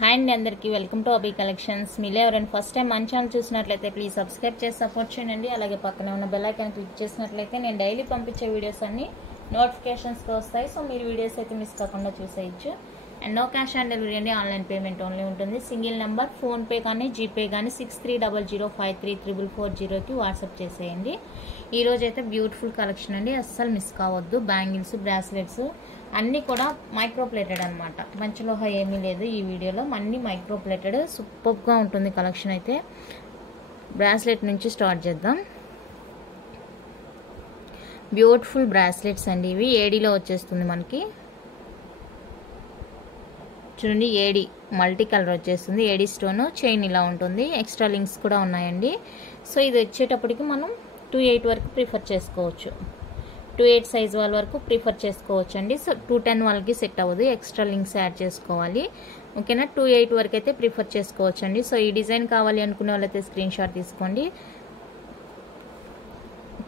Hi అండి అందరికీ welcome to అబీ collections. మీలో ఎవరైనా ఫస్ట్ టైం మన ఛానల్ చూసినట్లయితే ప్లీజ్ సబ్స్క్రైబ్ చేసి సపోర్ట్ చేయండి. అలాగే పక్కనే ఉన్న బెల్ ఐకాన్ క్లిక్ చేసినట్లయితే నేను డైలీ పంపించే వీడియోస్ అన్ని నోటిఫికేషన్స్తో వస్తాయి. సో మీరు వీడియోస్ అయితే మిస్ కాకుండా చూసేయచ్చు. And no cash on delivery అండి, ఆన్లైన్ పేమెంట్ ఓన్లీ ఉంటుంది. సింగిల్ నెంబర్ ఫోన్పే కానీ జీపే కానీ 6300533440కి వాట్సాప్ చేసేయండి. ఈరోజు అయితే బ్యూటిఫుల్ కలెక్షన్ అండి, అస్సలు మిస్ కావద్దు. బ్యాంగిల్స్, బ్రాస్లెట్స్ అన్నీ కూడా మైక్రోప్లేటెడ్ అనమాట, పంచలోహ ఏమీ లేదు ఈ వీడియోలో. అన్నీ మైక్రోప్లేటెడ్, సూపర్గా ఉంటుంది కలెక్షన్ అయితే. బ్రాస్లెట్ నుంచి స్టార్ట్ చేద్దాం. బ్యూటిఫుల్ బ్రాస్లెట్స్ అండి ఇవి. ఏడీలో వచ్చేస్తుంది మనకి, చూడండి. ఏడీ మల్టీ కలర్ వచ్చేస్తుంది. ఏడీ స్టోన్ చైన్ ఇలా ఉంటుంది. ఎక్స్ట్రా లింక్స్ కూడా ఉన్నాయండి. సో ఇది వచ్చేటప్పటికి మనం 2/8 వరకు ప్రిఫర్ చేసుకోవచ్చు. 2/8 సైజ్ వాళ్ళ వరకు ప్రిఫర్ చేసుకోవచ్చు అండి. సో 210 వాళ్ళకి సెట్ అవ్వదు, ఎక్స్ట్రా లింక్స్ యాడ్ చేసుకోవాలి. ఓకేనా, 2/8 వరకు అయితే ప్రిఫర్ చేసుకోవచ్చు అండి. సో ఈ డిజైన్ కావాలి అనుకునే వాళ్ళైతే స్క్రీన్ షాట్ తీసుకోండి.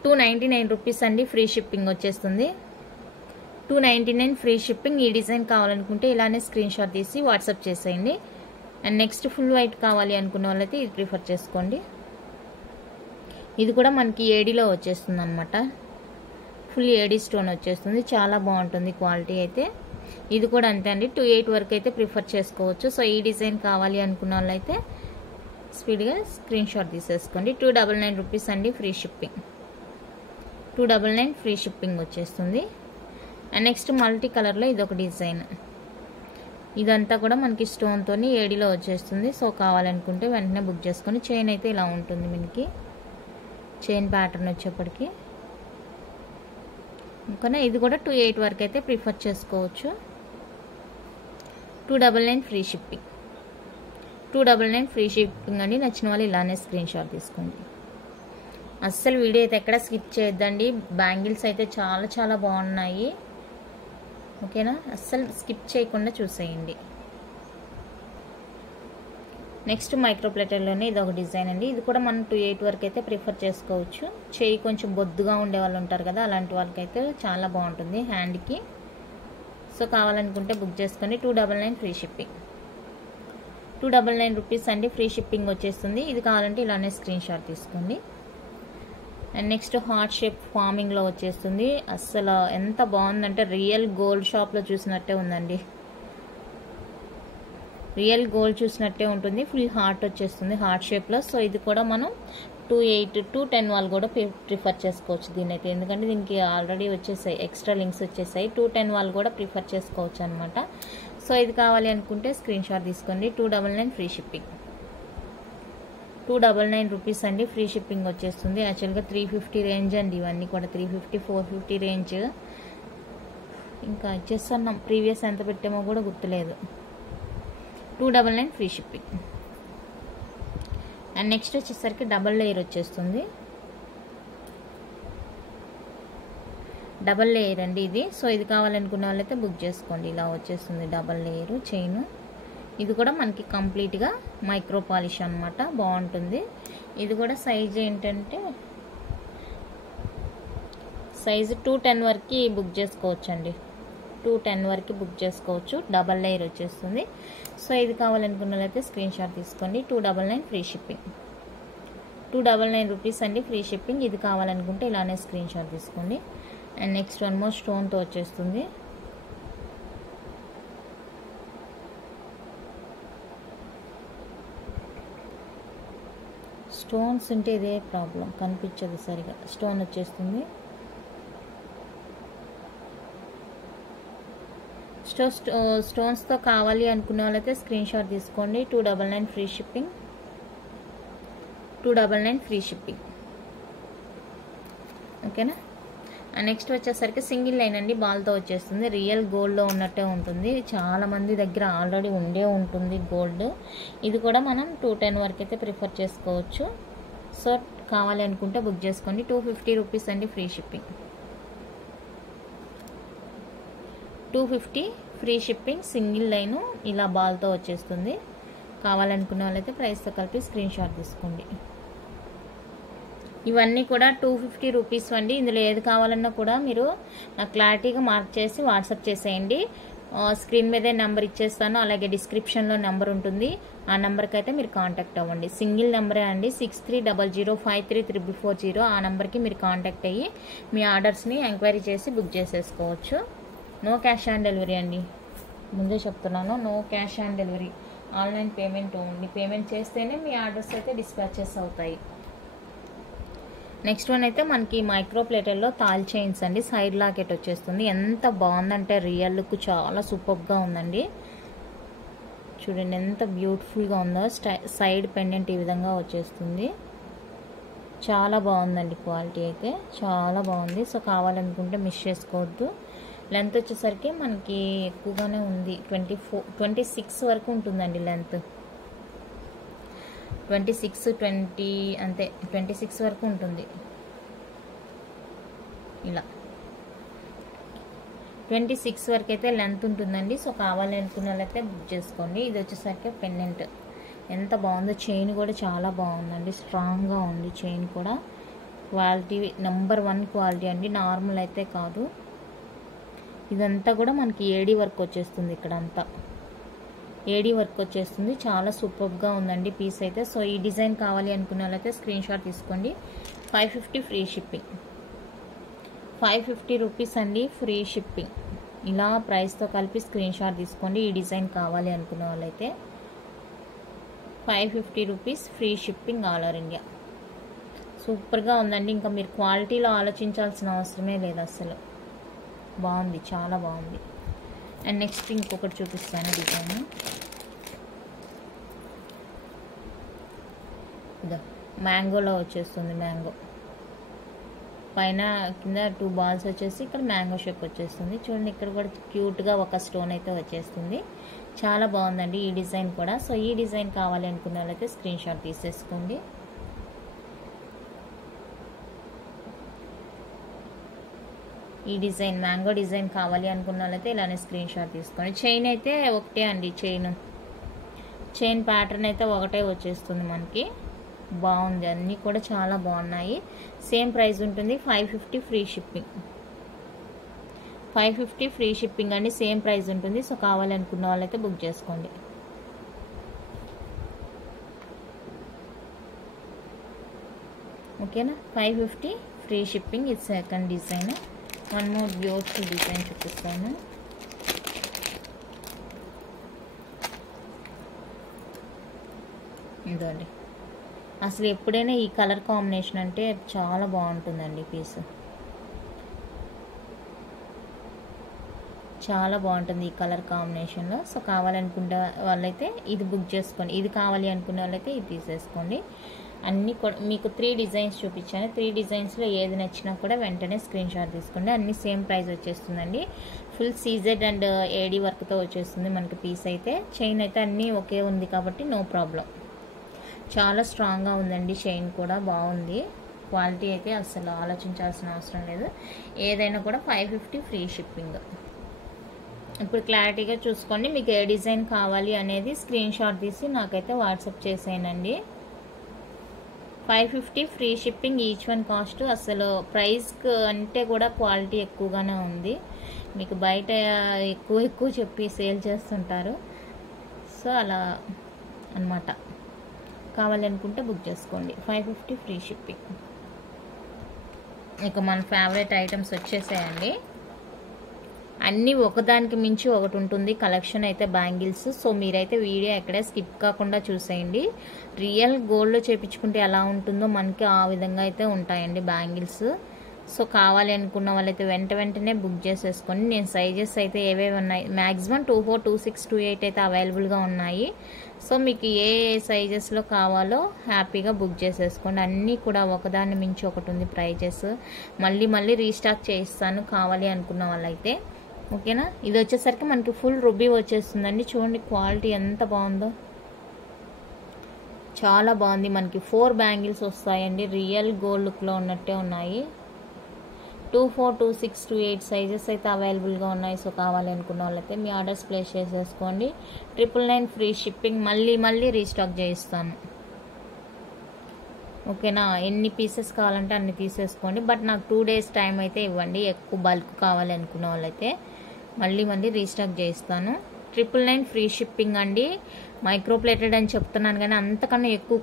299 రూపీస్ అండి, ఫ్రీ షిప్పింగ్ వచ్చేస్తుంది. 299 ఫ్రీ షిప్పింగ్. ఈ డిజైన్ కావాలనుకుంటే ఇలానే స్క్రీన్ షాట్ తీసి వాట్సాప్ చేసేయండి. అండ్ నెక్స్ట్ ఫుల్ వైట్ కావాలి అనుకునే వాళ్ళైతే ఇది ప్రిఫర్ చేసుకోండి. ఇది కూడా మనకి ఏడీలో వచ్చేస్తుంది అనమాట. ఫుల్ ఏడీ స్టోన్ వచ్చేస్తుంది, చాలా బాగుంటుంది క్వాలిటీ అయితే. ఇది కూడా అంతే అండి, 2/8 వరకు అయితే ప్రిఫర్ చేసుకోవచ్చు. సో ఈ డిజైన్ కావాలి అనుకున్న వాళ్ళైతే స్పీడ్గా స్క్రీన్ షాట్ తీసేసుకోండి. 299 రూపీస్ అండి, ఫ్రీ షిప్పింగ్. 299 ఫ్రీ షిప్పింగ్ వచ్చేస్తుంది. అండ్ నెక్స్ట్ మల్టీ కలర్లో ఇది ఒక డిజైన్. ఇదంతా కూడా మనకి స్టోన్తో ఏడీలో వచ్చేస్తుంది. సో కావాలనుకుంటే వెంటనే బుక్ చేసుకొని. చైన్ అయితే ఇలా ఉంటుంది మనకి, చైన్ ప్యాటర్న్ వచ్చేప్పటికి. ఓకేనా, ఇది కూడా 2/8 వరకు అయితే ప్రిఫర్ చేసుకోవచ్చు. 299 ఫ్రీ షిప్పింగ్. 299 ఫ్రీ షిప్పింగ్ అండి. నచ్చిన వాళ్ళు ఇలానే స్క్రీన్ షాట్ తీసుకోండి. అస్సలు వీడియో అయితే ఎక్కడ స్కిప్ చేయొద్దండి. బ్యాంగిల్స్ అయితే చాలా చాలా బాగున్నాయి. ఓకేనా, అస్సలు స్కిప్ చేయకుండా చూసేయండి. నెక్స్ట్ మైక్రోప్లేటర్లోనే ఇది ఒక డిజైన్ అండి. ఇది కూడా మనం 2/8 వరకు అయితే ప్రిఫర్ చేసుకోవచ్చు. చేయి కొంచెం బొద్దుగా ఉండే వాళ్ళు ఉంటారు కదా, అలాంటి వాళ్ళకైతే చాలా బాగుంటుంది హ్యాండ్కి. సో కావాలనుకుంటే బుక్ చేసుకొని. 299 ఫ్రీ షిప్పింగ్. 299 రూపీస్ అండి, ఫ్రీ షిప్పింగ్ వచ్చేస్తుంది. ఇది కావాలంటే ఇలానే స్క్రీన్ షాట్ తీసుకోండి. అండ్ నెక్స్ట్ హార్ట్ షేప్ ఫార్మింగ్లో వచ్చేస్తుంది. అస్సలు ఎంత బాగుందంటే రియల్ గోల్డ్ షాప్లో చూసినట్టే ఉందండి. రియల్ గోల్డ్ చూసినట్టే ఉంటుంది. ఫుల్ హార్ట్ వచ్చేస్తుంది, హార్ట్ షేప్లో. సో ఇది కూడా మనం 2/8, 210 వాళ్ళు కూడా ప్రిఫర్ చేసుకోవచ్చు దీని అయితే. ఎందుకంటే దీనికి ఆల్రెడీ వచ్చేసాయి, ఎక్స్ట్రా లింక్స్ వచ్చేసాయి. 210 వాళ్ళు కూడా ప్రిఫర్ చేసుకోవచ్చు అనమాట. సో ఇది కావాలి అనుకుంటే స్క్రీన్ షాట్ తీసుకోండి. 299 ఫ్రీ షిప్పింగ్. 299 రూపీస్ అండి, ఫ్రీ షిప్పింగ్ వచ్చేస్తుంది. యాక్చువల్గా 350 రేంజ్ అండి ఇవన్నీ కూడా. 350, 450 రేంజ్. ఇంకా ఇచ్చేస్తున్నాం, ప్రీవియస్ ఎంత పెట్టామో కూడా గుర్తులేదు. 299 ఫ్రీ షిప్పింగ్. అండ్ నెక్స్ట్ వచ్చేసరికి డబల్ లేయర్ వచ్చేస్తుంది. డబల్ లేయర్ అండి ఇది. సో ఇది కావాలనుకున్న వాళ్ళైతే బుక్ చేసుకోండి. ఇలా వచ్చేస్తుంది డబల్ లేయర్ చైన్. ఇది కూడా మనకి కంప్లీట్గా మైక్రో పాలిష్ అనమాట, బాగుంటుంది. ఇది కూడా సైజ్ ఏంటంటే సైజు 210 వరకు బుక్ చేసుకోవచ్చు అండి. 210 వరకు బుక్ చేసుకోవచ్చు. డబల్ లేయర్ వచ్చేస్తుంది. సో ఇది కావాలనుకున్న వాళ్ళైతే స్క్రీన్ షాట్ తీసుకోండి. 299 ఫ్రీ షిప్పింగ్. 299 రూపీస్ అండి, ఫ్రీ షిప్పింగ్. ఇది కావాలనుకుంటే ఇలానే స్క్రీన్ షాట్ తీసుకోండి. అండ్ నెక్స్ట్ వన్ మోర్ స్టోన్తో వచ్చేస్తుంది. స్టోన్స్ ఉంటే ఇదే ప్రాబ్లం, కనిపించదు సరిగా. స్టోన్ వచ్చేస్తుంది. స్టోన్స్తో కావాలి అనుకునే వాళ్ళైతే స్క్రీన్ షాట్ తీసుకోండి. 299 ఫ్రీ షిప్పింగ్. 299 free shipping. ఓకేనా. నెక్స్ట్ వచ్చేసరికి సింగిల్ లైన్ అండి, బాల్తో వచ్చేస్తుంది. రియల్ గోల్డ్లో ఉన్నట్టే ఉంటుంది. చాలా మంది దగ్గర ఆల్రెడీ ఉండే ఉంటుంది గోల్డ్. ఇది కూడా మనం 210 వరకు అయితే ప్రిఫర్ చేసుకోవచ్చు. సో కావాలి అనుకుంటే బుక్ చేసుకోండి. 250 రూపీస్ అండి, free shipping. 250 free shipping. Single line ఇలా బాల్తో వచ్చేస్తుంది. కావాలనుకున్న వాళ్ళైతే ప్రైస్తో కలిపి స్క్రీన్ షాట్ తీసుకోండి. ఇవన్నీ కూడా 250 రూపీస్ అండి. ఇందులో ఏది కావాలన్నా కూడా మీరు నాకు క్లారిటీగా మార్క్ చేసి వాట్సాప్ చేసేయండి. స్క్రీన్ మీదే నెంబర్ ఇచ్చేస్తాను, అలాగే డిస్క్రిప్షన్లో నెంబర్ ఉంటుంది. ఆ నెంబర్కి అయితే మీరు కాంటాక్ట్ అవ్వండి. సింగిల్ నెంబరే అండి, 6300533440. ఆ నెంబర్కి మీరు కాంటాక్ట్ అయ్యి మీ ఆర్డర్స్ని ఎంక్వైరీ చేసి బుక్ చేసేసుకోవచ్చు. నో క్యాష్ ఆన్ డెలివరీ అండి, ముందే చెప్తున్నాను. No cash on delivery, online payment only. Payment చేస్తేనే మీ ఆర్డర్స్ అయితే డిస్పాచెస్ అవుతాయి. నెక్స్ట్ వన్ అయితే మనకి మైక్రో ప్లేటర్లో తాల్ చైన్స్ అండి, సైడ్ లాకెట్ వచ్చేస్తుంది. ఎంత బాగుందంటే రియల్ లుక్ చాలా సూపర్గా ఉందండి. చూడండి ఎంత బ్యూటిఫుల్గా ఉందో. సైడ్ పెండెంట్ ఈ విధంగా వచ్చేస్తుంది. చాలా బాగుందండి, క్వాలిటీ అయితే చాలా బాగుంది. సో కావాలనుకుంటే మిస్ చేసుకోవద్దు. లెంత్ వచ్చేసరికి మనకి ఎక్కువగానే ఉంది, 26 వరకు ఉంటుందండి లెంత్. 20 అంతే, 26 వరకు ఉంటుంది. ఇలా 26 వరకు అయితే లెంత్ ఉంటుందండి. సో కావాలి అనుకున్న వాళ్ళైతే బుక్ చేసుకోండి. ఇది వచ్చేసరికి పెండెంట్ ఎంత బాగుందో. చైన్ కూడా చాలా బాగుందండి, స్ట్రాంగ్గా ఉంది చైన్ కూడా. క్వాలిటీ నెంబర్ 1 క్వాలిటీ అండి, నార్మల్ అయితే కాదు. ఇదంతా కూడా మనకి ఏడీ వర్క్ వచ్చేస్తుంది, ఇక్కడ అంతా ఏడీ వర్క్ వచ్చేస్తుంది. చాలా సూపర్గా ఉందండి పీస్ అయితే. సో ఈ డిజైన్ కావాలి అనుకున్న వాళ్ళైతే స్క్రీన్ షాట్ తీసుకోండి. 550 ఫ్రీ షిప్పింగ్, 550 రూపీస్ అండి ఫ్రీ షిప్పింగ్. ఇలా ప్రైస్తో కలిపి స్క్రీన్ షాట్ తీసుకోండి. ఈ డిజైన్ కావాలి అనుకున్న వాళ్ళైతే 550 rupees free shipping all over India. సూపర్గా ఉందండి, ఇంకా మీరు క్వాలిటీలో ఆలోచించాల్సిన అవసరమే లేదు అసలు. బాగుంది, చాలా బాగుంది. అండ్ నెక్స్ట్ ఇంకొకటి చూపిస్తాను డిజైన్. ఇదా మ్యాంగోలో వచ్చేస్తుంది. మ్యాంగో పైన కింద 2 బాల్స్ వచ్చేసి ఇక్కడ మ్యాంగో షేప్ వచ్చేస్తుంది. చూడండి ఇక్కడ కూడా క్యూట్గా ఒక స్టోన్ అయితే వచ్చేస్తుంది. చాలా బాగుందండి ఈ డిజైన్ కూడా. సో ఈ డిజైన్ కావాలి అనుకున్న వాళ్ళైతే స్క్రీన్ షాట్ తీసేసుకోండి. ఈ డిజైన్ మ్యాంగో డిజైన్ కావాలి అనుకున్న వాళ్ళైతే ఇలానే స్క్రీన్ షాట్ తీసుకోండి. చైన్ అయితే ఒకటే అండి, చైన్ ప్యాటర్న్ అయితే ఒకటే వచ్చేస్తుంది మనకి. బాగుంది, అన్నీ కూడా చాలా బాగున్నాయి. సేమ్ ప్రైస్ ఉంటుంది, 550 ఫ్రీ షిప్పింగ్. 550 ఫ్రీ షిప్పింగ్ అండి, సేమ్ ప్రైస్ ఉంటుంది. సో కావాలనుకున్న వాళ్ళైతే బుక్ చేసుకోండి. ఓకేనా, 550 ఫ్రీ షిప్పింగ్. ఇది second design. One more beautiful design చూపిస్తాను. ఇదండి, అసలు ఎప్పుడైనా ఈ కలర్ కాంబినేషన్ అంటే చాలా బాగుంటుందండి పీస్. చాలా బాగుంటుంది ఈ కలర్ కాంబినేషన్లో. సో కావాలనుకున్న వాళ్ళైతే ఇది బుక్ చేసుకోండి. ఇది కావాలి అనుకున్న వాళ్ళైతే ఇది తీసేసుకోండి. అన్నీ కూడా మీకు 3 డిజైన్స్ చూపించాను. 3 డిజైన్స్లో ఏది నచ్చినా కూడా వెంటనే స్క్రీన్ షాట్ తీసుకోండి. అన్నీ సేమ్ ప్రైస్ వచ్చేస్తుందండి. ఫుల్ సీజెడ్ అండ్ ఏడీ వర్క్తో వచ్చేస్తుంది మనకి పీస్ అయితే. చైన్ అయితే అన్నీ ఒకే ఉంది కాబట్టి నో ప్రాబ్లం. చాలా స్ట్రాంగ్గా ఉందండి, చైన్ కూడా బాగుంది. క్వాలిటీ అయితే అసలు ఆలోచించాల్సిన అవసరం లేదు. ఏదైనా కూడా 550 ఫ్రీ షిప్పింగ్. ఇప్పుడు క్లారిటీగా చూసుకోండి. మీకు ఏ డిజైన్ కావాలి అనేది స్క్రీన్ షాట్ తీసి నాకైతే వాట్సాప్ చేసేయండి. 550 free shipping. Each one cost అసలు ప్రైస్కి అంటే కూడా క్వాలిటీ ఎక్కువగానే ఉంది. మీకు బయట ఎక్కువ చెప్పి సేల్ చేస్తుంటారు. సో అలా అన్నమాట. కావాలనుకుంటే బుక్ చేసుకోండి. 550 ఫ్రీ షిప్పింగ్. ఇక మన ఫేవరెట్ ఐటమ్స్ వచ్చేసాయండి. అన్నీ ఒకదానికి మించి ఒకటి ఉంటుంది కలెక్షన్ అయితే బ్యాంగిల్స్. సో మీరైతే వీడియో ఎక్కడే స్కిప్ కాకుండా చూసేయండి. రియల్ గోల్డ్లో చేపించుకుంటే ఎలా ఉంటుందో మనకి ఆ విధంగా అయితే ఉంటాయండి బ్యాంగిల్స్. సో కావాలి అనుకున్న వాళ్ళైతే వెంటనే బుక్ చేసేసుకోండి. నేను సైజెస్ అయితే ఏవేవి ఉన్నాయి, మ్యాక్సిమం 24, 26, 28 అయితే అవైలబుల్గా ఉన్నాయి. సో మీకు ఏ సైజెస్లో కావాలో హ్యాపీగా బుక్ చేసేసుకోండి. అన్నీ కూడా ఒకదాన్ని మించి ఒకటి ఉంది ప్రైజెస్. మళ్ళీ రీస్టాక్ చేయిస్తాను కావాలి అనుకున్న వాళ్ళైతే. ఓకేనా, ఇది వచ్చేసరికి మనకి ఫుల్ రుబీ వచ్చేస్తుందండి. చూడండి క్వాలిటీ ఎంత బాగుందో, చాలా బాగుంది. మనకి 4 బ్యాంగిల్స్ వస్తాయండి, రియల్ గోల్డ్ లుక్లో ఉన్నట్టే ఉన్నాయి. 24, 26, 28 సైజెస్ అయితే అవైలబుల్గా ఉన్నాయి. సో కావాలి అనుకున్న వాళ్ళైతే మీ ఆర్డర్స్ ప్లేస్ చేసేసుకోండి. 999 ఫ్రీ షిప్పింగ్. మళ్ళీ రీస్టాక్ చేయిస్తాను. ఓకేనా, ఎన్ని పీసెస్ కావాలంటే అన్ని తీసేసుకోండి. బట్ నాకు 2 days టైం అయితే ఇవ్వండి. ఎక్కువ బల్క్ కావాలి అనుకున్న వాళ్ళైతే మళ్ళీ రీస్టాక్ చేయిస్తాను. 999 ఫ్రీ షిప్పింగ్ అండి. మైక్రో ప్లేటెడ్ అని చెప్తున్నాను కానీ అంతకన్నా ఎక్కువ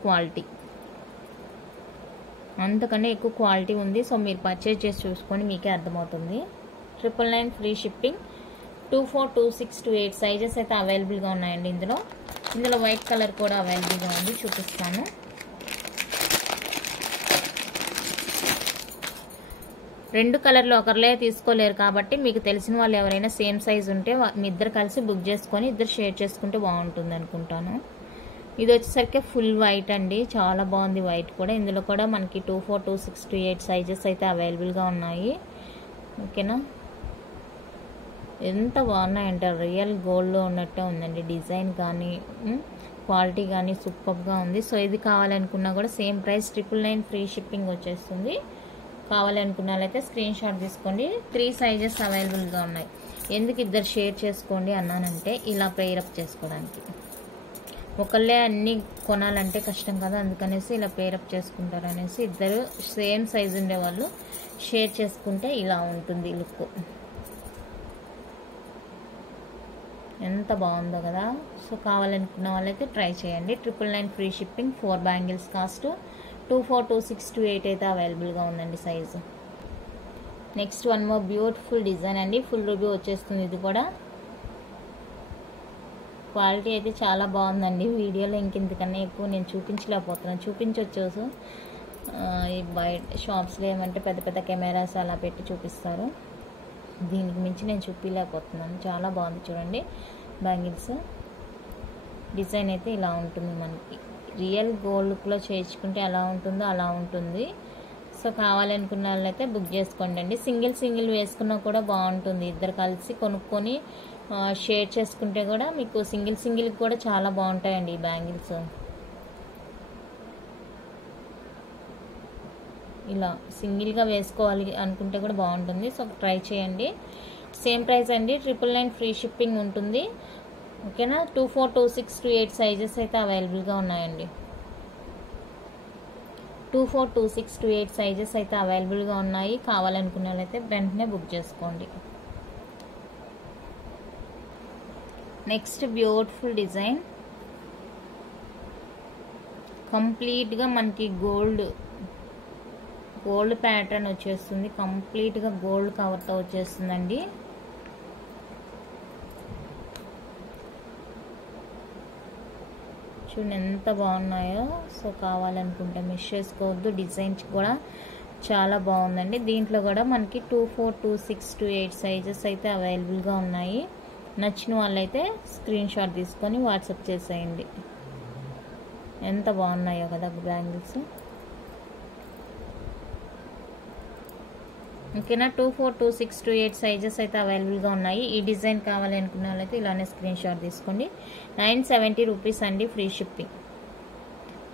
క్వాలిటీ ఉంది. సో మీరు పర్చేజ్ చేసి చూసుకొని మీకే అర్థమవుతుంది. 999 ఫ్రీ షిప్పింగ్. 24, 26, 28 సైజెస్ అయితే అవైలబుల్గా ఉన్నాయండి. ఇందులో వైట్ కలర్ కూడా అవైలబుల్గా ఉంది, చూపిస్తాను. రెండు కలర్లు ఒకరిలే తీసుకోలేరు కాబట్టి మీకు తెలిసిన వాళ్ళు ఎవరైనా సేమ్ సైజ్ ఉంటే మీ ఇద్దరు కలిసి బుక్ చేసుకొని ఇద్దరు షేర్ చేసుకుంటే బాగుంటుంది అనుకుంటాను. ఇది వచ్చేసరికి ఫుల్ వైట్ అండి, చాలా బాగుంది వైట్ కూడా. ఇందులో కూడా మనకి 24, 26, 28 సైజెస్ అయితే అవైలబుల్గా ఉన్నాయి. ఓకేనా, ఎంత బాగున్నాయంటే రియల్ గోల్డ్లో ఉన్నట్టే ఉందండి. డిజైన్ కానీ క్వాలిటీ కానీ సూపర్గా ఉంది. సో ఇది కావాలనుకున్నా కూడా సేమ్ ప్రైస్ 999 ఫ్రీ షిప్పింగ్ వచ్చేస్తుంది. కావాలనుకున్న వాళ్ళైతే స్క్రీన్ షాట్ తీసుకోండి. 3 సైజెస్ అవైలబుల్గా ఉన్నాయి. ఎందుకు ఇద్దరు షేర్ చేసుకోండి అన్నానంటే ఇలా పేరప్ చేసుకోవడానికి. ఒకళ్ళే అన్నీ కొనాలంటే కష్టం కదా, అందుకనేసి ఇలా పేరప్ చేసుకుంటారు అనేసి ఇద్దరు సేమ్ సైజు ఉండేవాళ్ళు షేర్ చేసుకుంటే ఇలా ఉంటుంది లుక్. ఎంత బాగుందో కదా. సో కావాలనుకున్న వాళ్ళైతే ట్రై చేయండి. 999 ఫ్రీ షిప్పింగ్. 4 బ్యాంగిల్స్ కాస్ట్ 24, 26, 28 అయితే అవైలబుల్గా ఉందండి size. Next one more beautiful design అండి. ఫుల్ రివ్యూ వచ్చేస్తుంది. ఇది కూడా క్వాలిటీ అయితే చాలా బాగుందండి. వీడియోలో ఇంకెందుకన్నా ఎక్కువ నేను చూపించలేకపోతున్నాను. చూపించవచ్చు ఈ బయట షాప్స్లో ఏమంటే పెద్ద పెద్ద కెమెరాస్ అలా పెట్టి చూపిస్తారు. దీనికి మించి నేను చూపించలేకపోతున్నాను. చాలా బాగుంది చూడండి. బ్యాంగిల్స్ డిజైన్ అయితే ఇలా ఉంటుంది. మనకి రియల్ గోల్డ్ లుక్లో చేయించుకుంటే ఎలా ఉంటుందో అలా ఉంటుంది. సో కావాలనుకున్న వాళ్ళైతే బుక్ చేసుకోండి అండి. సింగిల్ వేసుకున్నా కూడా బాగుంటుంది. ఇద్దరు కలిసి కొనుక్కొని షేర్ చేసుకుంటే కూడా మీకు సింగిల్కి కూడా చాలా బాగుంటాయండి ఈ బ్యాంగిల్స్. ఇలా సింగిల్గా వేసుకోవాలి అనుకుంటే కూడా బాగుంటుంది. సో ట్రై చేయండి. సేమ్ ప్రైస్ అండి. 999 ఫ్రీ షిప్పింగ్ ఉంటుంది. ఓకేనా. 24, 26, 28 సైజెస్ అయితే అవైలబుల్గా ఉన్నాయండి. 24, 26, 28 సైజెస్ అయితే అవైలబుల్గా ఉన్నాయి. కావాలనుకున్న వాళ్ళైతే వెంటనే బుక్ చేసుకోండి. Next beautiful design. కంప్లీట్గా మనకి గోల్డ్ ప్యాటర్న్ వచ్చేస్తుంది. కంప్లీట్గా గోల్డ్ కవర్తో వచ్చేస్తుందండి. చూడండి ఎంత బాగున్నాయో. సో కావాలనుకుంటే మిస్ చేసుకోవద్దు. డిజైన్స్ కూడా చాలా బాగుందండి. దీంట్లో కూడా మనకి 24, 26, 28 సైజెస్ అయితే అవైలబుల్గా ఉన్నాయి. నచ్చిన వాళ్ళైతే స్క్రీన్ షాట్ తీసుకొని వాట్సాప్ చేసేయండి. ఎంత బాగున్నాయో కదా బ్యాంగిల్స్. ఓకేనా. 24, 26, 28 సైజెస్ అయితే అవైలబుల్గా ఉన్నాయి. ఈ డిజైన్ కావాలి అనుకున్న వాళ్ళైతే ఇలానే స్క్రీన్ షాట్ తీసుకోండి. 970 రూపీస్ అండి ఫ్రీ షిప్పింగ్.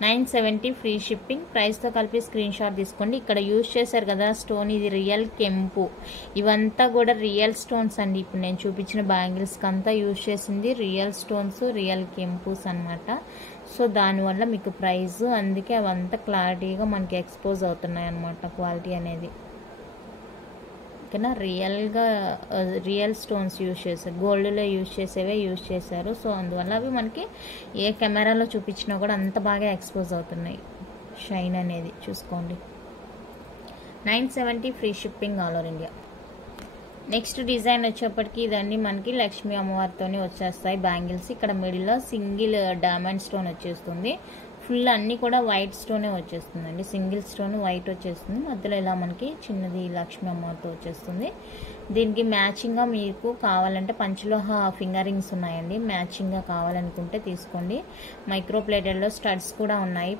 970 free shipping. ప్రైస్తో కలిపి స్క్రీన్ షాట్ తీసుకోండి. ఇక్కడ యూజ్ చేశారు కదా స్టోన్, ఇది రియల్ కెంపు. ఇవంతా కూడా రియల్ స్టోన్స్ అండి. ఇప్పుడు నేను చూపించిన బ్యాంగిల్స్కి అంతా యూజ్ చేసింది రియల్ స్టోన్స్, రియల్ కెంపుస్ అనమాట. సో దానివల్ల మీకు ప్రైస్, అందుకే అవంతా క్లారిటీగా మనకి ఎక్స్పోజ్ అవుతున్నాయి అన్నమాట క్వాలిటీ అనేది. ఓకేనా. రియల్ స్టోన్స్ యూజ్ చేశారు, గోల్డ్లో యూజ్ చేసేవే యూజ్ చేశారు. సో అందువల్ల అవి మనకి ఏ కెమెరాలో చూపించినా కూడా అంత బాగా ఎక్స్పోజ్ అవుతున్నాయి. షైన్ అనేది చూసుకోండి. 970 free shipping all over India. Next design వచ్చేప్పటికి ఇదండి మనకి లక్ష్మీ అమ్మవారితోనే వచ్చేస్తాయి బ్యాంగిల్స్. ఇక్కడ మిడిల్లో సింగిల్ డైమండ్ స్టోన్ వచ్చేస్తుంది. ఫుల్ అన్నీ కూడా వైట్ స్టోనే వచ్చేస్తుందండి. సింగిల్ స్టోన్ వైట్ వచ్చేస్తుంది. మధ్యలో ఇలా మనకి చిన్నది లక్ష్మీ అమ్మవారితో వచ్చేస్తుంది. దీనికి మ్యాచింగ్గా మీకు కావాలంటే పంచలోహ ఫింగర్ రింగ్స్ ఉన్నాయండి. మ్యాచింగ్గా కావాలనుకుంటే తీసుకోండి. మైక్రో ప్లేటెడ్లో స్టడ్స్ కూడా ఉన్నాయి.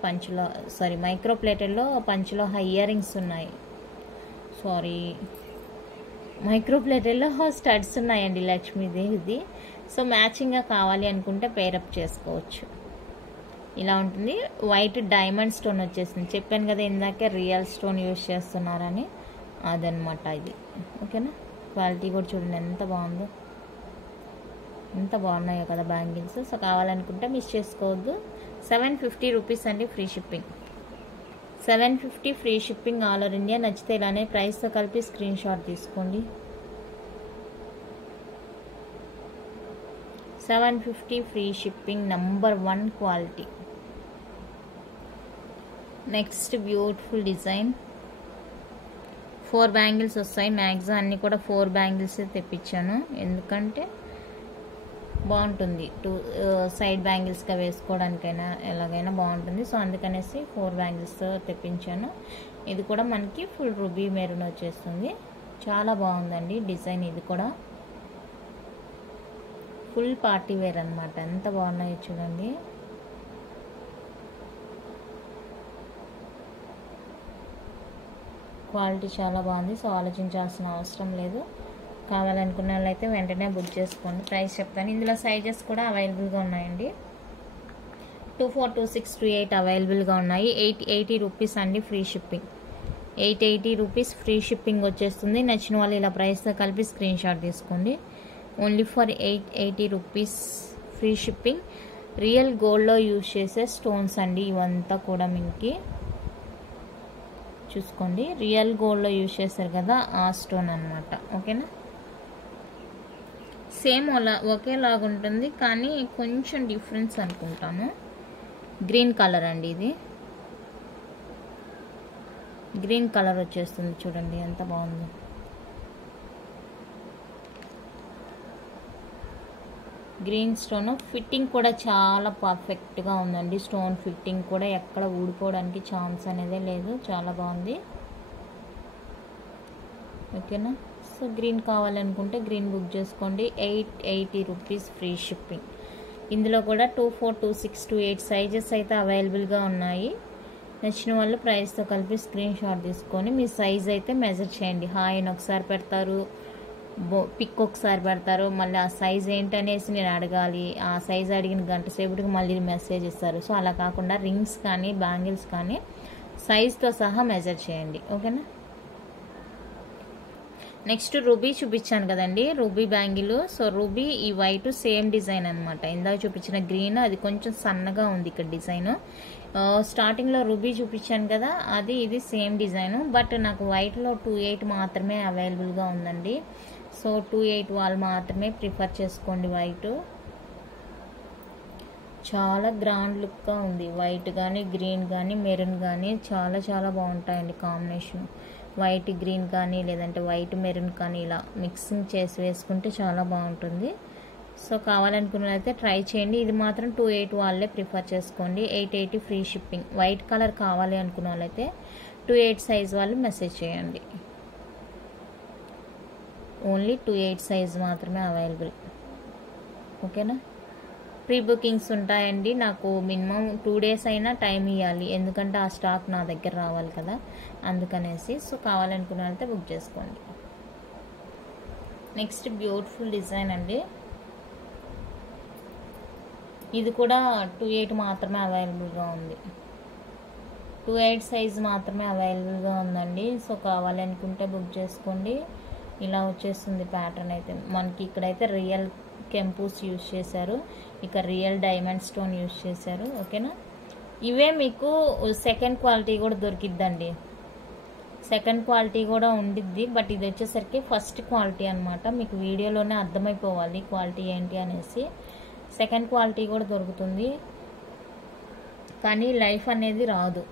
మైక్రో ప్లేటెడ్లో పంచలోహ ఇయర్ రింగ్స్ ఉన్నాయి. మైక్రో ప్లేటెడ్లో స్టడ్స్ ఉన్నాయండి లక్ష్మీదేవిది. సో మ్యాచింగ్గా కావాలి అనుకుంటే పేరప్ చేసుకోవచ్చు. ఇలా ఉంటుంది. వైట్ డైమండ్ స్టోన్ వచ్చేసింది. చెప్పాను కదా ఇందాకే రియల్ స్టోన్ యూజ్ చేస్తున్నారని, అదనమాట ఇది. ఓకేనా. క్వాలిటీ కూడా చూడండి ఎంత బాగుందో, ఎంత బాగున్నాయో కదా బ్యాంగిల్స్. సో కావాలనుకుంటే మిస్ చేసుకోవద్దు. 750 రూపీస్ అండి free shipping. 750 free shipping all over India. నచ్చితే ఇలానే ప్రైస్తో కలిపి స్క్రీన్ షాట్ తీసుకోండి. 750 free shipping, number 1 quality. Next beautiful design. 4 bangles వస్తాయి. మ్యాక్సిమం అన్నీ కూడా 4 బ్యాంగిల్స్ తెప్పించాను, ఎందుకంటే బాగుంటుంది. 2 సైడ్ బ్యాంగిల్స్గా వేసుకోవడానికైనా ఎలాగైనా బాగుంటుంది. సో అందుకనేసి 4 బ్యాంగిల్స్ తెప్పించాను. ఇది కూడా మనకి ఫుల్ రూబీ మెరూన్ వచ్చేస్తుంది. చాలా బాగుందండి డిజైన్. ఇది కూడా ఫుల్ పార్టీ వేర్ అనమాట. ఎంత బాగున్నాయో చూడండి. క్వాలిటీ చాలా బాగుంది. సో ఆలోచించాల్సిన అవసరం లేదు. కావాలనుకున్న వాళ్ళైతే వెంటనే బుక్ చేసుకోండి. ప్రైస్ చెప్తాను. ఇందులో సైజెస్ కూడా అవైలబుల్గా ఉన్నాయండి. 24, 26, 28 అవైలబుల్గా ఉన్నాయి. 880 రూపీస్ అండి free shipping. 880 rupees free shipping వచ్చేస్తుంది. నచ్చిన వాళ్ళు ఇలా ప్రైస్తో కలిపి స్క్రీన్ షాట్ తీసుకోండి. Only for 880 rupees free shipping. Real గోల్డ్లో యూజ్ చేసే స్టోన్స్ అండి ఇవంతా కూడా. మీకు చూసుకోండి, రియల్ గోల్డ్లో యూజ్ చేస్తారు కదా, ఆ స్టోన్ అనమాట. ఓకేనా. సేమ్ ఒకేలాగా ఉంటుంది, కానీ కొంచెం డిఫరెన్స్ అనుకుంటాను. గ్రీన్ కలర్ అండి ఇది. గ్రీన్ కలర్ వచ్చేస్తుంది చూడండి ఎంత బాగుంది. గ్రీన్ స్టోన్ ఫిట్టింగ్ కూడా చాలా పర్ఫెక్ట్గా ఉందండి. స్టోన్ ఫిట్టింగ్ కూడా ఎక్కడ ఊడిపోవడానికి ఛాన్స్ అనేదే లేదు. చాలా బాగుంది. ఓకేనా. సో గ్రీన్ కావాలనుకుంటే గ్రీన్ బుక్ చేసుకోండి. 880 రూపీస్ ఫ్రీ షిప్పింగ్. ఇందులో కూడా 24, 26, 28 సైజెస్ అయితే అవైలబుల్గా ఉన్నాయి. నచ్చిన వాళ్ళు ప్రైస్తో కలిపి స్క్రీన్ షాట్ తీసుకొని మీ సైజ్ అయితే మెజర్ చేయండి. హాయ్ అని ఒకసారి పెడతారు, పిక్ ఒకసారి పెడతారు, మళ్ళీ ఆ సైజ్ ఏంటనేసి నేను అడగాలి. ఆ సైజ్ అడిగిన గంట సేపటికి మళ్ళీ మెసేజ్ ఇస్తారు. సో అలా కాకుండా రింగ్స్ కానీ బ్యాంగిల్స్ కానీ సైజ్తో సహా మెజర్ చేయండి. ఓకేనా. నెక్స్ట్ రూబీ చూపించాను కదండి, రూబీ బ్యాంగిల్. సో రూబీ ఈ వైట్ సేమ్ డిజైన్ అనమాట. ఇందాక చూపించిన గ్రీన్ అది కొంచెం సన్నగా ఉంది ఇక్కడ డిజైన్. స్టార్టింగ్లో రూబీ చూపించాను కదా, అది ఇది సేమ్ డిజైన్. బట్ నాకు వైట్లో 28 మాత్రమే అవైలబుల్గా ఉందండి. సో 28 వాళ్ళు మాత్రమే ప్రిఫర్ చేసుకోండి. వైట్ చాలా గ్రాండ్ లుక్గా ఉంది. వైట్ కానీ గ్రీన్ కానీ మెరూన్ కానీ చాలా చాలా బాగుంటాయండి కాంబినేషన్. వైట్ గ్రీన్ కానీ లేదంటే వైట్ మెరూన్ కానీ ఇలా మిక్సింగ్ చేసి వేసుకుంటే చాలా బాగుంటుంది. సో కావాలనుకున్నట్లయితే ట్రై చేయండి. ఇది మాత్రం 28 వాళ్ళే ప్రిఫర్ చేసుకోండి. 880 ఫ్రీ షిప్పింగ్. వైట్ కలర్ కావాలి అనుకున్న వాళ్ళైతే 28 సైజ్ వాళ్ళు మెసేజ్ చేయండి. ఓన్లీ 28 సైజ్ మాత్రమే అవైలబుల్. ఓకేనా. ప్రీ బుకింగ్స్ ఉంటాయండి. నాకు మినిమం 2 days అయినా టైం ఇవ్వాలి, ఎందుకంటే ఆ స్టాక్ నా దగ్గర రావాలి కదా, అందుకనేసి. సో కావాలనుకున్న వాళ్ళైతే బుక్ చేసుకోండి. నెక్స్ట్ బ్యూటిఫుల్ డిజైన్ అండి. ఇది కూడా 28 మాత్రమే అవైలబుల్గా ఉంది. 28 సైజ్ మాత్రమే అవైలబుల్గా ఉందండి. సో కావాలనుకుంటే బుక్ చేసుకోండి. ఇలా వచ్చేస్తుంది ప్యాటర్న్ అయితే. మనకి ఇక్కడైతే రియల్ కెంపూస్ యూజ్ చేశారు, ఇక రియల్ డైమండ్ స్టోన్ యూజ్ చేశారు. ఓకేనా. ఇవే మీకు సెకండ్ క్వాలిటీ కూడా దొరికిద్దండి. సెకండ్ క్వాలిటీ కూడా ఉండిద్ది, బట్ ఇది వచ్చేసరికి ఫస్ట్ క్వాలిటీ అనమాట. మీకు వీడియోలోనే అర్థమైపోవాలి క్వాలిటీ ఏంటి అనేసి. సెకండ్ క్వాలిటీ కూడా దొరుకుతుంది, కానీ లైఫ్ అనేది రాదు.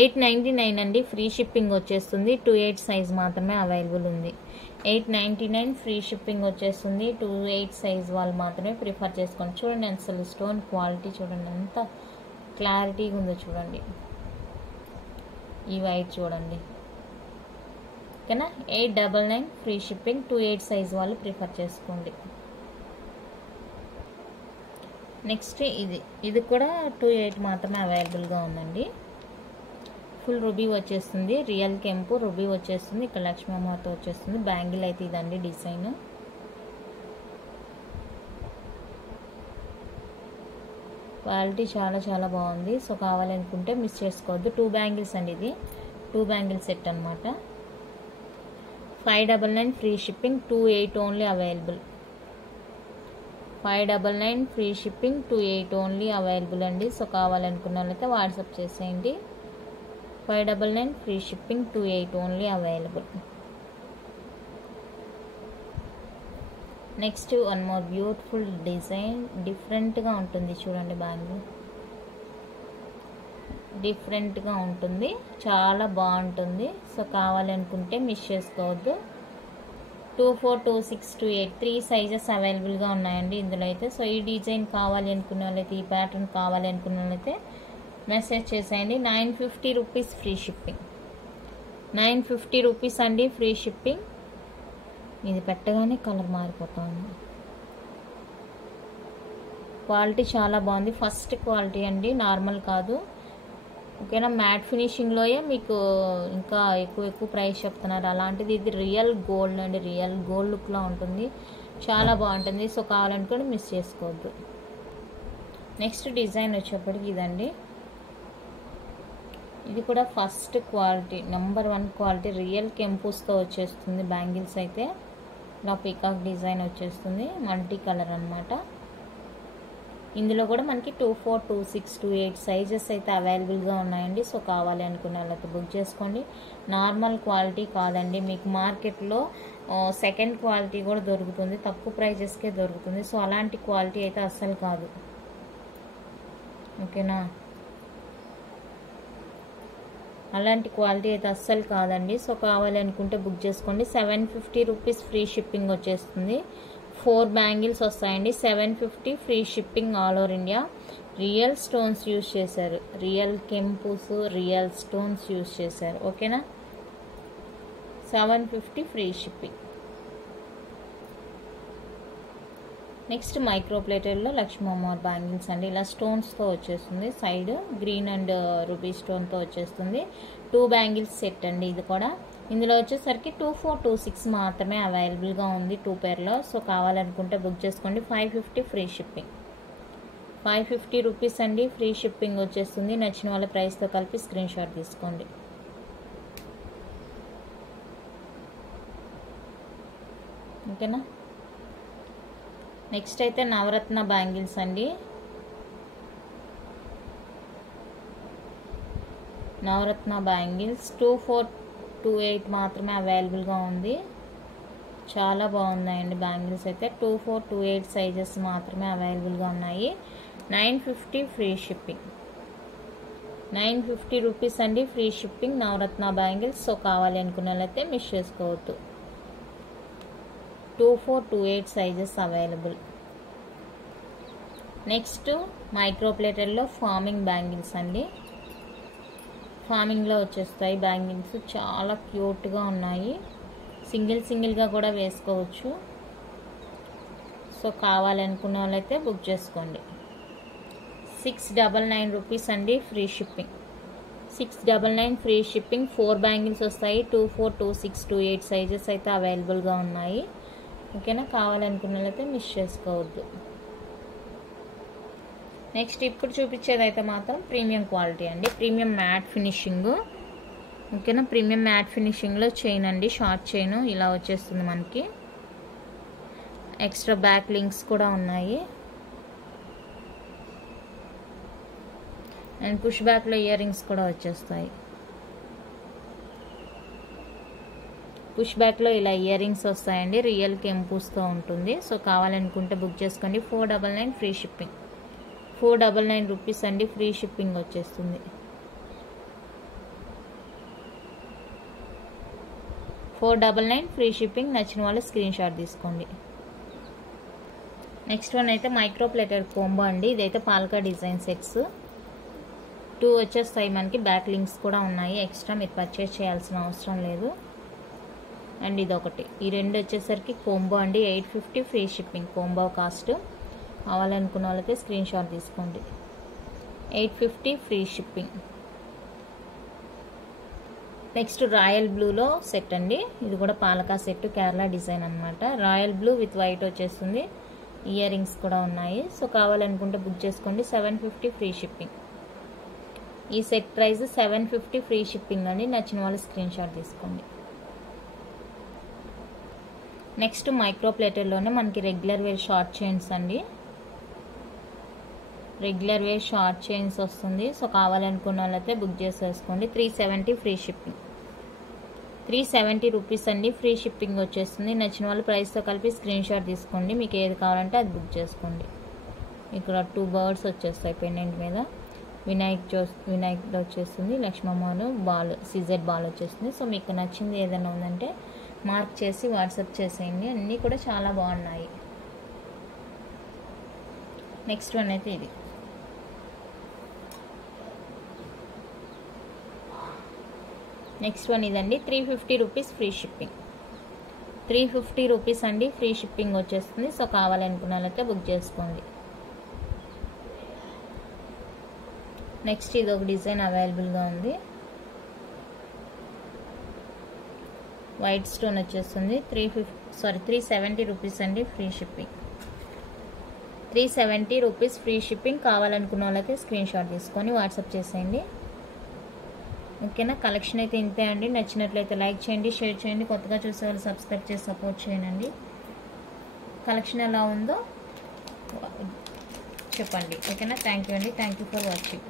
899 అండి ఫ్రీ షిప్పింగ్ వచ్చేస్తుంది. 28 సైజ్ మాత్రమే అవైలబుల్ ఉంది. 899 ఫ్రీ షిప్పింగ్ వచ్చేస్తుంది. 28 సైజ్ వాళ్ళు మాత్రమే ప్రిఫర్ చేసుకోండి. చూడండి అసలు స్టోన్ క్వాలిటీ చూడండి ఎంత క్లారిటీగా ఉందో చూడండి. ఈ వైట్ చూడండి. ఓకేనా. 899 ఫ్రీ షిప్పింగ్. 28 సైజ్ వాళ్ళు ప్రిఫర్ చేసుకోండి. నెక్స్ట్ ఇది కూడా 28 మాత్రమే అవైలబుల్గా ఉందండి. ఫుల్ రూబీ వచ్చేస్తుంది. రియల్ కెంపు రూబీ వచ్చేస్తుంది. ఇక్కడ లక్ష్మీ అమ్మతో వచ్చేస్తుంది. బ్యాంగిల్ అయితే ఇదండి డిజైన్. క్వాలిటీ చాలా చాలా బాగుంది. సో కావాలనుకుంటే మిస్ చేసుకోవద్దు. 2 బ్యాంగిల్స్ అండి. ఇది 2 బ్యాంగిల్ సెట్ అనమాట. 599 free shipping. 28 only available. 599 free shipping. 28 only available అండి. సో కావాలనుకున్న వాళ్ళైతే వాట్సాప్ చేసేయండి. 599 free shipping. 28 only available. Next one more beautiful design, డిఫరెంట్గా ఉంటుంది చూడండి. బ్యాంగిల్ డిఫరెంట్గా ఉంటుంది, చాలా బాగుంటుంది. సో కావాలనుకుంటే మిస్ చేసుకోవద్దు. 24, 26, 28 3 సైజెస్ అవైలబుల్గా ఉన్నాయండి ఇందులో అయితే. సో ఈ డిజైన్ కావాలి అనుకున్న వాళ్ళైతే, ఈ ప్యాటర్న్ కావాలి అనుకున్న వాళ్ళైతే మెసేజ్ చేసేయండి. 950 రూపీస్ ఫ్రీ షిప్పింగ్. 950 రూపీస్ అండి ఫ్రీ షిప్పింగ్. ఇది పెట్టగానే కలర్ మారిపోతుంది. క్వాలిటీ చాలా బాగుంది, ఫస్ట్ క్వాలిటీ అండి, నార్మల్ కాదు. ఓకేనా, మ్యాట్ ఫినిషింగ్లోయే మీకు ఇంకా ఎక్కువ ప్రైస్ చెప్తున్నారు. అలాంటిది ఇది రియల్ గోల్డ్ అండి, రియల్ గోల్డ్ లుక్లో ఉంటుంది, చాలా బాగుంటుంది. సో కావాలనుకోండి మిస్ చేసుకోవద్దు. నెక్స్ట్ డిజైన్ వచ్చేప్పటికి ఇదండి. ఇది కూడా first quality, number 1 quality, real కెంపూస్తో వచ్చేస్తుంది బ్యాంగిల్స్ అయితే. ఇలా పీకాక్ డిజైన్ వచ్చేస్తుంది, మల్టీ కలర్ అనమాట. ఇందులో కూడా మనకి 24, 26, 28 సైజెస్ అయితే అవైలబుల్గా ఉన్నాయండి. సో కావాలి అనుకున్న వాళ్ళతో బుక్ చేసుకోండి. నార్మల్ క్వాలిటీ కాదండి, మీకు మార్కెట్లో సెకండ్ క్వాలిటీ కూడా దొరుకుతుంది, తక్కువ ప్రైజెస్కే దొరుకుతుంది. సో అలాంటి క్వాలిటీ అయితే అస్సలు కాదు. ఓకేనా, అలాంటి క్వాలిటీ అయితే అస్సలు కాదండి. సో కావాలి అనుకుంటే బుక్ చేసుకోండి. 750 రూపీస్ ఫ్రీ షిప్పింగ్ వచ్చేస్తుంది. 4 బ్యాంగిల్స్ వస్తాయండి. 750 free shipping all over India. Real stones use చేశారు, రియల్ కెంపూస్, రియల్ స్టోన్స్ యూజ్ చేశారు. ఓకేనా, 750 ఫ్రీ షిప్పింగ్. నెక్స్ట్ మైక్రో ప్లేటర్లో లక్ష్మీ అమ్మవారి బ్యాంగిల్స్ అండి. ఇలా స్టోన్స్తో వచ్చేస్తుంది, సైడ్ గ్రీన్ అండ్ రూబీ స్టోన్తో వచ్చేస్తుంది. 2 బ్యాంగిల్స్ సెట్ అండి ఇది కూడా. ఇందులో వచ్చేసరికి 24, 26 మాత్రమే అవైలబుల్గా ఉంది 2 పేర్లో. సో కావాలనుకుంటే బుక్ చేసుకోండి. 550 ఫ్రీ షిప్పింగ్. 550 రూపీస్ అండి ఫ్రీ షిప్పింగ్ వచ్చేస్తుంది. నచ్చిన వాళ్ళ ప్రైస్తో కలిపి స్క్రీన్ షాట్ తీసుకోండి. ఓకేనా, నెక్స్ట్ అయితే నవరత్న బ్యాంగిల్స్ అండి. నవరత్న బ్యాంగిల్స్ 24, 28 మాత్రమే అవైలబుల్గా ఉంది. చాలా బాగున్నాయండి బ్యాంగిల్స్ అయితే. 24, 28 సైజెస్ మాత్రమే అవైలబుల్గా ఉన్నాయి. 950 ఫ్రీ షిప్పింగ్. 950 రూపీస్ అండి free shipping navaratna bangles. So కావాలి అనుకున్న వాళ్ళైతే మిస్ చేసుకోవద్దు. 24, 28 సైజెస్ అవైలబుల్. నెక్స్ట్ మైక్రో ప్లేటర్లో ఫార్మింగ్ బ్యాంగిల్స్ అండి. ఫార్మింగ్లో వచ్చేస్తాయి బ్యాంగిల్స్, చాలా క్యూట్గా ఉన్నాయి. సింగిల్గా కూడా వేసుకోవచ్చు. సో కావాలనుకున్న వాళ్ళైతే బుక్ చేసుకోండి. 699 రూపీస్ అండి free shipping. 699 free shipping. 4 bangles వస్తాయి. 24, 26, 28 సైజెస్ అయితే అవైలబుల్గా ఉన్నాయి. ఓకేనా, కావాలనుకున్న వాళ్ళైతే మిస్ చేసుకోవద్దు. నెక్స్ట్ ఇప్పుడు చూపించేది అయితే మాత్రం ప్రీమియం క్వాలిటీ అండి, ప్రీమియం మ్యాట్ ఫినిషింగ్. ఓకేనా, ప్రీమియం మ్యాట్ ఫినిషింగ్లో చైన్ అండి, షార్ట్ చైన్ ఇలా వచ్చేస్తుంది మనకి. ఎక్స్ట్రా బ్యాక్ లింక్స్ కూడా ఉన్నాయి. అండ్ పుష్ బ్యాక్లో ఇయర్ రింగ్స్ కూడా వచ్చేస్తాయి. పుష్ బ్యాక్లో ఇలా ఇయర్ రింగ్స్ వస్తాయండి, రియల్ కెంపూస్తో ఉంటుంది. సో కావాలనుకుంటే బుక్ చేసుకోండి. 499 ఫ్రీ షిప్పింగ్. 499 రూపీస్ అండి ఫ్రీ షిప్పింగ్ వచ్చేస్తుంది. 499 ఫ్రీ షిప్పింగ్. నచ్చిన వాళ్ళు స్క్రీన్ షాట్ తీసుకోండి. నెక్స్ట్ వన్ అయితే మైక్రో ప్లేటెడ్ కోంబో అండి. ఇదైతే పాల్కా డిజైన్ సెట్స్ 2 వచ్చేస్తాయి మనకి. బ్యాక్ లింక్స్ కూడా ఉన్నాయి, ఎక్స్ట్రా మీరు పర్చేస్ చేయాల్సిన అవసరం లేదు. అండ్ ఇదొకటి, ఈ 2 వచ్చేసరికి కోంబో అండి. 850 ఫ్రీ షిప్పింగ్ కోంబో కాస్ట్. కావాలనుకున్న వాళ్ళైతే స్క్రీన్ షాట్ తీసుకోండి. 850 ఫ్రీ షిప్పింగ్. నెక్స్ట్ రాయల్ బ్లూలో సెట్ అండి. ఇది కూడా పాలకా సెట్, కేరళ డిజైన్ అనమాట. రాయల్ బ్లూ విత్ వైట్ వచ్చేస్తుంది, ఇయర్ రింగ్స్ కూడా ఉన్నాయి. సో కావాలనుకుంటే బుక్ చేసుకోండి. 750 ఫ్రీ షిప్పింగ్. ఈ సెట్ ప్రైస్ 750 ఫ్రీ షిప్పింగ్ అండి. నచ్చిన వాళ్ళు స్క్రీన్ షాట్ తీసుకోండి. నెక్స్ట్ మైక్రో ప్లేటర్లోనే మనకి రెగ్యులర్ వేర్ షార్ట్ చైన్స్ అండి. రెగ్యులర్ వేర్ షార్ట్ చైన్స్ వస్తుంది. సో కావాలనుకున్న వాళ్ళైతే బుక్ చేసేసుకోండి. 370 ఫ్రీ షిప్పింగ్. 370 రూపీస్ అండి. ఫ్రీ షిప్పింగ్ వచ్చేస్తుంది. నచ్చిన వాళ్ళు ప్రైస్తో కలిపి స్క్రీన్ షాట్ తీసుకోండి. మీకు ఏది కావాలంటే అది బుక్ చేసుకోండి. ఇక్కడ 2 బర్డ్స్ వచ్చేస్తాయి పెండెంట్ మీద. వినాయకుడు వచ్చేస్తుంది. లక్ష్మమ్మను బాల్ సిజెడ్ బాల్ వచ్చేస్తుంది. సో మీకు నచ్చింది ఏదైనా ఉందంటే మార్క్ చేసి వాట్సాప్ చేసేయండి. అన్నీ కూడా చాలా బాగున్నాయి. నెక్స్ట్ వన్ అయితే ఇది. నెక్స్ట్ వన్ ఇదండి. 350 రూపీస్ ఫ్రీ షిప్పింగ్. 350 రూపీస్ అండి. ఫ్రీ షిప్పింగ్ వచ్చేస్తుంది. సో కావాలనుకున్న వాళ్ళైతే బుక్ చేసుకోండి. నెక్స్ట్ ఇది ఒక డిజైన్ అవైలబుల్గా ఉంది. వైట్ స్టోన్ వచ్చేస్తుంది. 370 రూపీస్ అండి. Free shipping. 370 rupees free shipping. కావాలనుకున్న వాళ్ళైతే స్క్రీన్ షాట్ తీసుకొని వాట్సాప్ చేసేయండి. ఓకేనా. కలెక్షన్ అయితే ఇంతే అండి. నచ్చినట్లయితే లైక్ చేయండి, షేర్ చేయండి. కొత్తగా చూసే వాళ్ళు సబ్స్క్రైబ్ చేసి సపోర్ట్ చేయండి. కలెక్షన్ ఎలా ఉందో చెప్పండి. ఓకేనా. థ్యాంక్ యూ అండి. Thank you for watching.